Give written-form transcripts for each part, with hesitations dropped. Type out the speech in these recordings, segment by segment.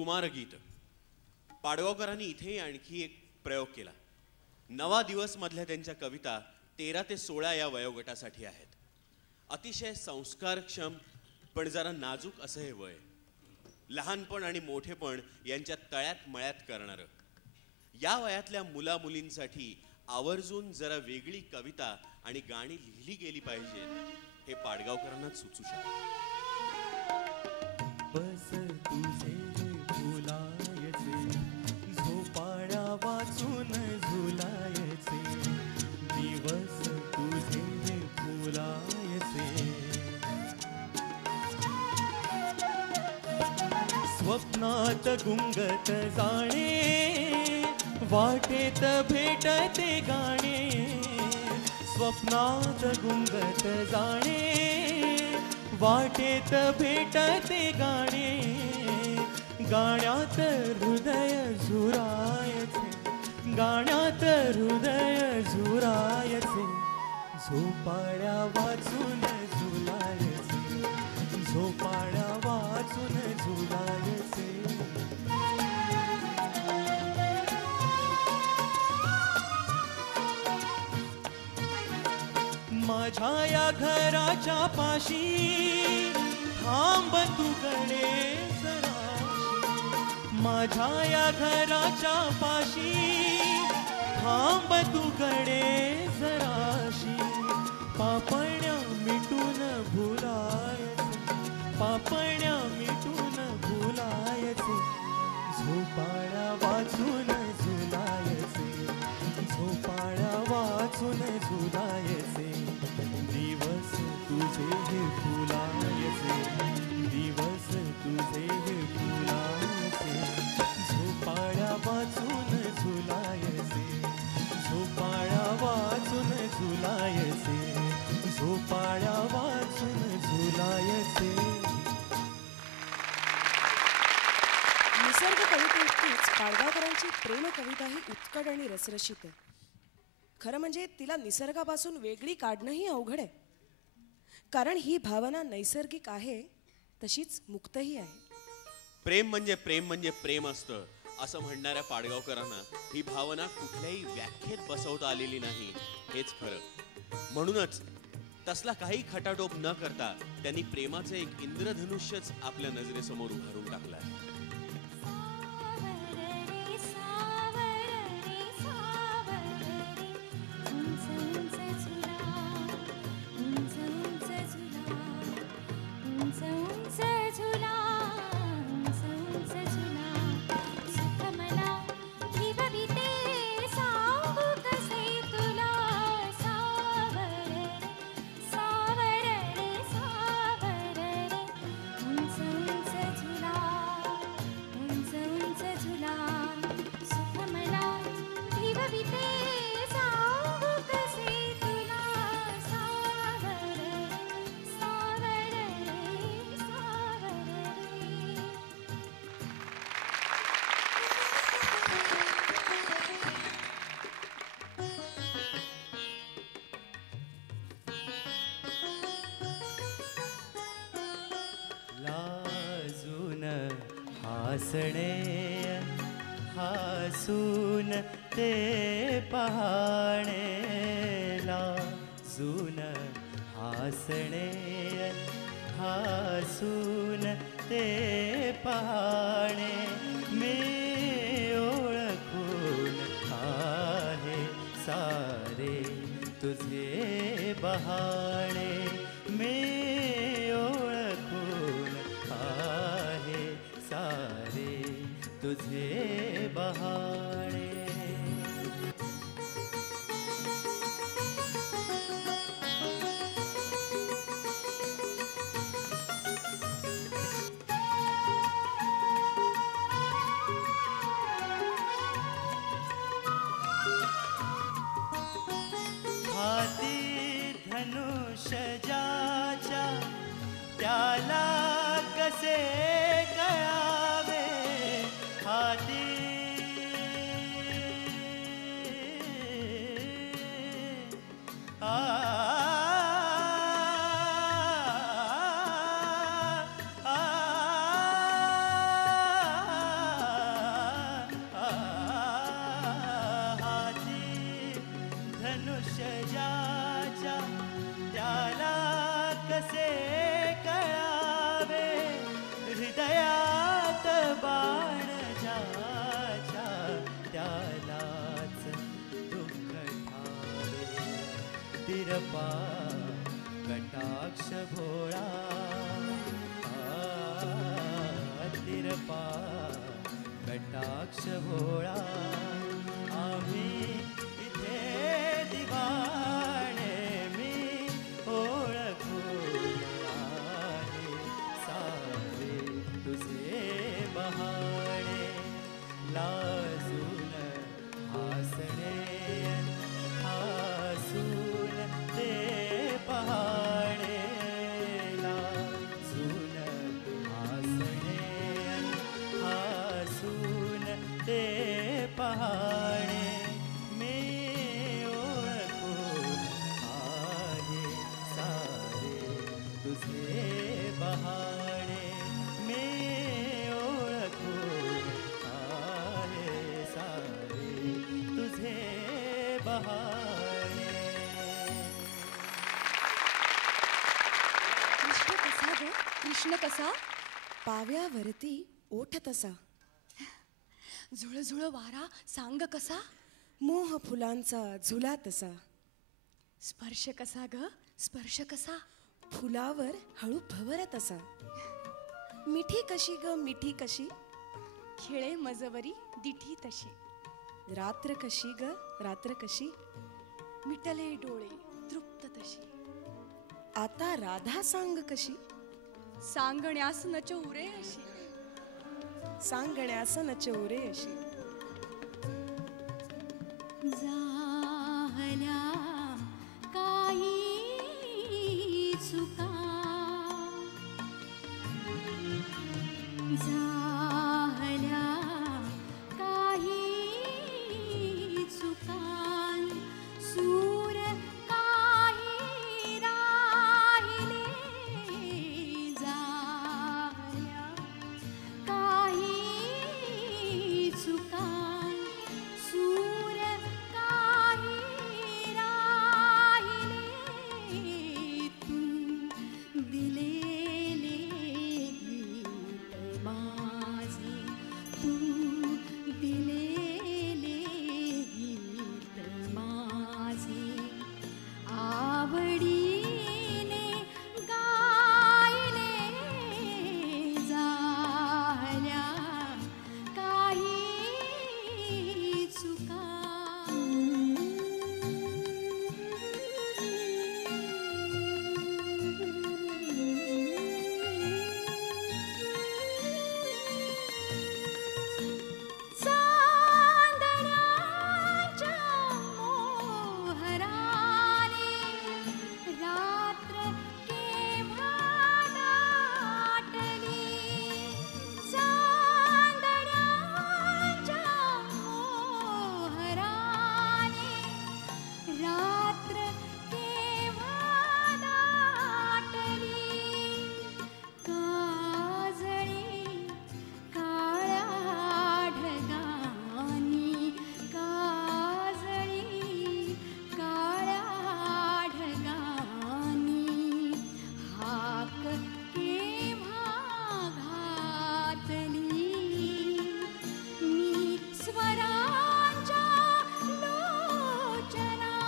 कुमारगीत. पाडगावकरांनी इथे आणखी एक प्रयोग केला. नवा दिवस मधल्या त्यांच्या कविता 13 ते 16 या वयोगटासाठी आहेत. अतिशय संस्कारक्षम पण जरा नाजूक असं हे वय. लहानपण आणि मोठेपण यांच्या तळ्यात मळ्यात करणारं. या वयातल्या मुला मुलींसाठी आवर्जून जरा वेगळी कविता आणि गाणी लिहिली गेली पाहिजेत हे पाडगावकरांनाच सुचू शकतं. बस तुझे फुलायचे झोपाळ्या वाचून झुलायचे दिवस तुझे फुलायचे स्वप्नात गुंगत जाणे वाटेत भेटते गाणे स्वप्नात गुंगत जाणे वाटेत भेटते गाणे गाण्यात हृदय झुरायचे गाण्यात हृदय झुरायचे झोपाळ्या वाचून झुलायचे झोपाळ्या वाचून झुलायचे माझ्या या घराच्या पाशी थांब तू गणे जराशी माझ्या या घराच्या पाशी थांब तू गणे जराशी पापण्या मिटून भुलायचे पापण्या मिटून भुलायचे झोपाळ्या वाचून झुलायचे झोपाळ्या वाचून झुलायचे दिवस तुझे हे फुलायचे दिवस तुझे हे फुलायचे झोपाळ्या वाचून झुलायचे झोपाळ्या वाचून झुलायचे झोपाळ्या वाचून झुलायचे. निसर्ग कवितेइतकीच पाडगावकरांची प्रेम कविता ही उत्कट आणि रसरशीत आहे. खरं म्हणजे तिला निसर्गापासून वेगळी काढणंही अवघड आहे. कारण ही भावना नैसर्गिक आहे तशीच मुक्तही आहे. प्रेम म्हणजे प्रेम असतं असं म्हणणाऱ्या पाडगावकरांना ही भावना कुठल्याही व्याख्येत बसवता आलेली नाही हेच खरं. म्हणूनच तसला काही खटाटोप न करता त्यांनी प्रेमाचं एक इंद्रधनुष्यच आपल्या नजरेसमोर उभारून टाकलं आहे. हसणे हसून ते पहाणे लाजून हसणे हसून ते पहाणे मी ओळखून आहे सारे तुझे बहाणे मी ओळखून आहे सारे तुझे बहाणे. हाती धनुष ज्याच्या त्याला कसे कळावे हाती तिरपा कटाक्ष भोळा तिरपा कटाक्ष भोळा आम्ही इथे दिवाणे मी ओळखून आहे सारे तुझे बहाणे लाजून हसणे हसून ते पहाणे लाजून हसणे हसून ते पहाणे मी ओळखून आहे सारे तुझे बहाणे मी ओळखून आहे सारे तुझे बहाणे. कृष्ण कसा ग? कृष्ण कसा? पाव्यावरती ओठ तसा, झुळझुळ वारा सांग कसा? मोह फुलांचा झुला तसा, स्पर्श कसा ग? स्पर्श कसा? फुलावर हळू भवर तसा, मिठी कशी ग मिठी कशी, खेळे मजवरी दिठी तशी, रात्र कशी ग रात्र कशी, मिटले डोळे तृप्त तशी, आता राधा सांग कशी, सांगण्यास न चौरे अशी, सांगण्यास न चौरे अशी. झाल्या काही चुका झाल्या काही चुका सूर काही राहिले झाल्या काही चुका सूर काही राहिले तू दिलेले गीत माझे तू दिलेले गीत माझे आवडीने गायले झाल्या काही चुका. चांदण्याच्या मोहराने रात्र केव्हा दाटली, चांदण्याच्या मोहराने रात्र केव्हा दाटली, काजळी काळ्या ढगांनी काजळी काळ्या ढगांनी हाक केव्हा घातली, मी स्वरांच्या लोचनानी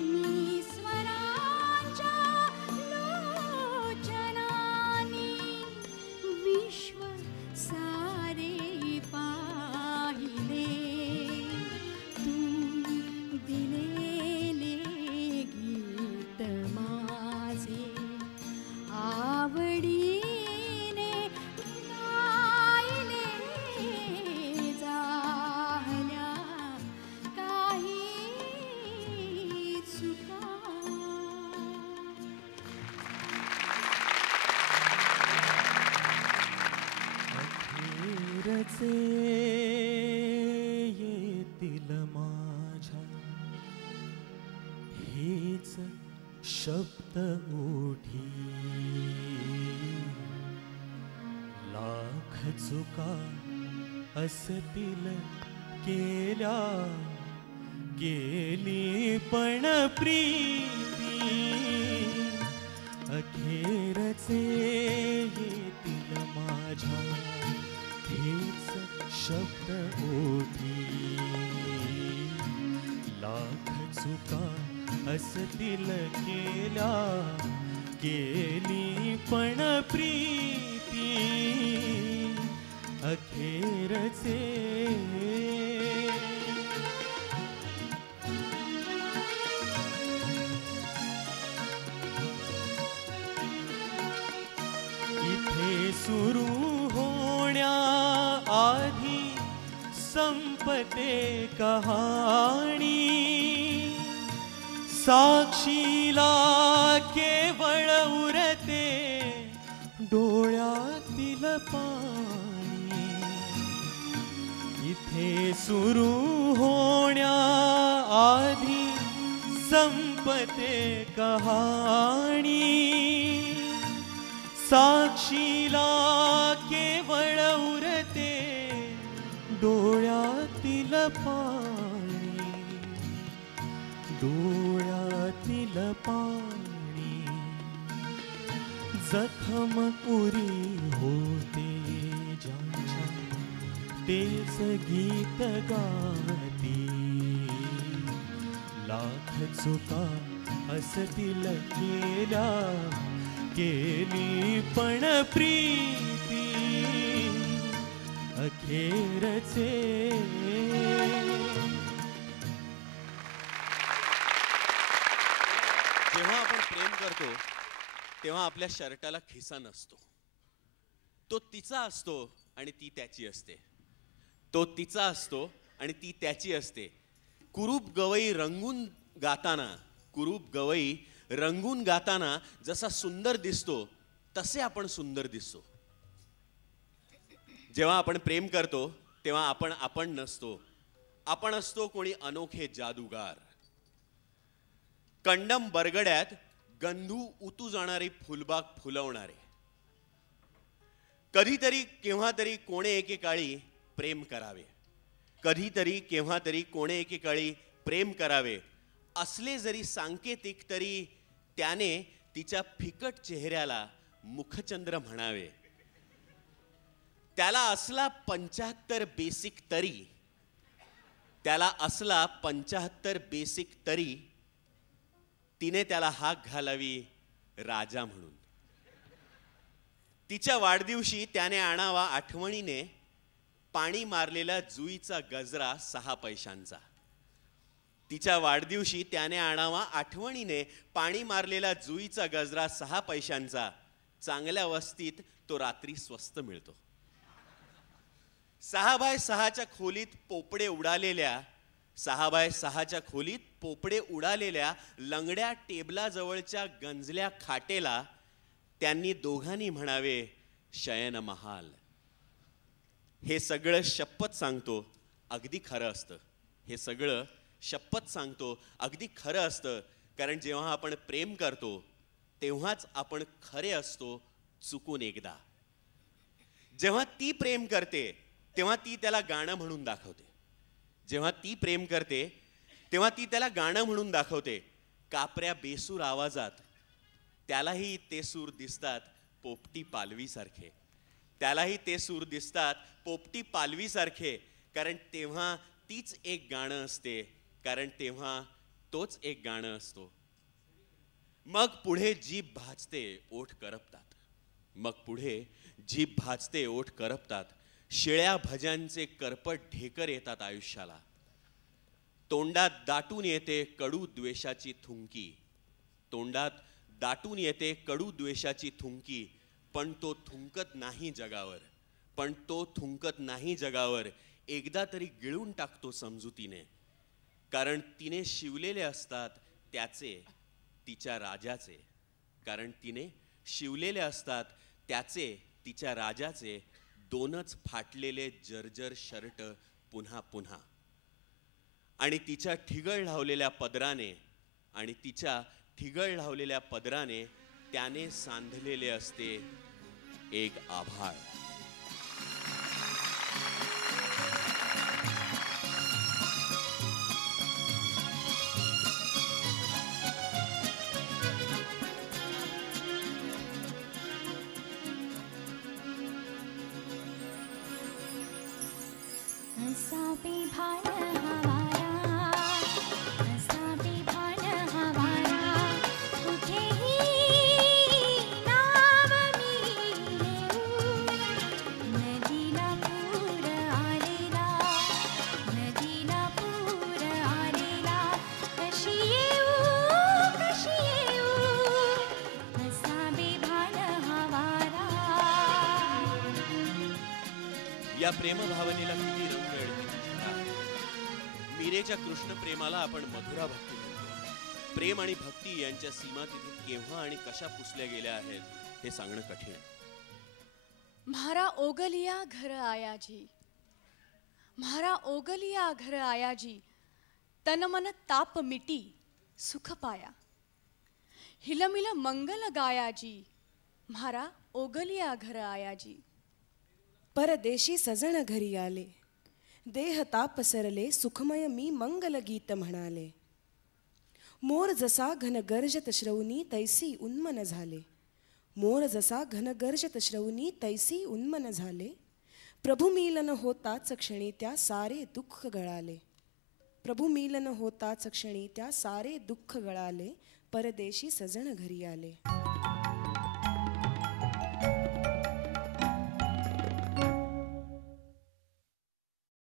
मी स्वरांच्या लोचनानी विश्व सारे पाहिले तू दिलेले गीत माझे आवडीने गायले झाल्या काही चुका. अखेरचे येतील माझ्या हेच शब्द ओठी, लाख चुका असतील केल्या गेली पण प्रीती, अखेरचे येतील माझ्या हेच शब्द ओठी, लाख चुका असतील केल्या केली पण प्रीती अखेरचे इथे सुरू होण्या आधी संपते कहाणी साक्षीला केवळ उरते डोळ्यातील पाणी इथे सुरू होण्या आधी संपते कहाणी साक्षीला केवळ उरते डोळ्यातील पाणी डोळ्यातील पाणी जखम उरी होते ज्यांच्या तेच गीत गाती लाख चुका असतील केल्या केली पण प्रीती अखेरचे जेव्हा आपण प्रेम करतो तेव्हा आपल्या शर्टाला खिसा नसतो. तो तिचा असतो आणि ती त्याची असते. तो तिचा असतो आणि ती त्याची असते. कुरूप गवई रंगून गाताना कुरूप गवई रंगून गाताना जसा सुंदर दिसतो तसे आपण सुंदर दिसतो. जेव्हा आपण प्रेम करतो तेव्हा आपण नसतो. आपण असतो कोणी अनोखे जादूगार. कंडम बरगड्यात गंधू उतू जाणारी फुलबाग फुलवणारे. कधीतरी केव्हा तरी कोणे एकेकाळी प्रेम करावे. कधीतरी केव्हा तरी कोणे एकेकाळी प्रेम करावे असले जरी सांकेतिक तरी त्याने तिच्या फिकट चेहऱ्याला मुखचंद्र म्हणावे. त्याला असला 75 बेसिक तरी त्याला असला 75 बेसिक तरी तिने त्याला हाक घालावी राजा म्हणून. तिच्या वाढदिवशी त्याने आणावा आठवणीने पाणी मारलेला जुईचा गजरा 6 पैशांचा. तिच्या वाढदिवशी त्याने आणावा आठवणीने पाणी मारलेला जुईचा गजरा 6 पैशांचा. चांगल्या वस्तीत तो रात्री स्वस्त मिळतो. 6x6च्या खोलीत पोपडे उडालेल्या 6x6च्या खोलीत पोपडे उडालेल्या लंगड्या टेबलाजवळच्या गंजल्या खाटेला त्यांनी दोघांनी म्हणावे शयन महाल. हे सगळं शपथ सांगतो अगदी खरं असतं. हे सगळं शपथ सांगतो अगदी खरं असतं. कारण जेव्हा आपण प्रेम करतो तेव्हाच आपण खरे असतो चुकून एकदा. जेव्हा ती प्रेम करते तेव्हा ती त्याला गाणं म्हणून दाखवते. जेव्हा ती प्रेम करते तेव्हा ती त्याला गाणं म्हणून दाखवते. कापऱ्या बेसूर आवाजात त्यालाही ते सूर दिसतात पोपटी पालवीसारखे. त्यालाही ते सूर दिसतात पोपटी पालवीसारखे. कारण तेव्हा तीच एक गाणं असते. कारण तेव्हा तोच एक गाणं असतो. मग पुढे जीभ भाजते ओठ करपतात. मग पुढे जीभ भाजते ओठ करपतात. शिळ्या भज्यांचे करपट ढेकर येतात आयुष्याला. तोंडात दाटून येते कडू द्वेषाची थुंकी. तोंडात दाटून येते कडू द्वेषाची थुंकी. पण तो थुंकत नाही जगावर. पण तो थुंकत नाही जगावर. एकदा तरी गिळून टाकतो समजुतीने. कारण तिने शिवलेले असतात त्याचे तिच्या राजाचे. कारण तिने शिवलेले असतात त्याचे तिच्या राजाचे 2च फाटलेले जर्जर शर्ट पुन्हा पुन्हा. आणि तिच्या ठिगळ लावलेल्या पदराने आणि तिच्या ठिगळ लावलेल्या पदराने त्याने सांधलेले असते एक आभाळ. असा बेभान हवारा, असा बेभान हवारा. या प्रेमभावनेला किती रंग आणि किती छटा आहे. मीरेच्या कृष्ण प्रेमाला आपण मधुरा भक्ती म्हणतो. प्रेम आणि भक्ती यांच्या सीमा तिथे केव्हा आणि कशा पुसल्या गेल्या आहेत हे सांगणं कठीण आहे. म्हारा ओगलिया घर आया जी, म्हारा ओगलिया घर आया जी, तन मन ताप मिटी सुख पाया. हिलमिल मंगल गाया जी, म्हारा ओगलिया घर आया जी. परदेशी सजण घरी आले, देह ताप सरले, सुखमय मी मंगल गीत म्हणाले. मोर जसा घन गर्जत श्रवणी तैसी उन्मन झाले, मोर जसा घन गर्जत श्रवणी तैसी उन्मन झाले. प्रभु मिलन होताच क्षणी त्या सारे दुःख गळाले, प्रभु मिलन होताच क्षणी त्या सारे दुःख गळाले. परदेशी सजण घरी आले.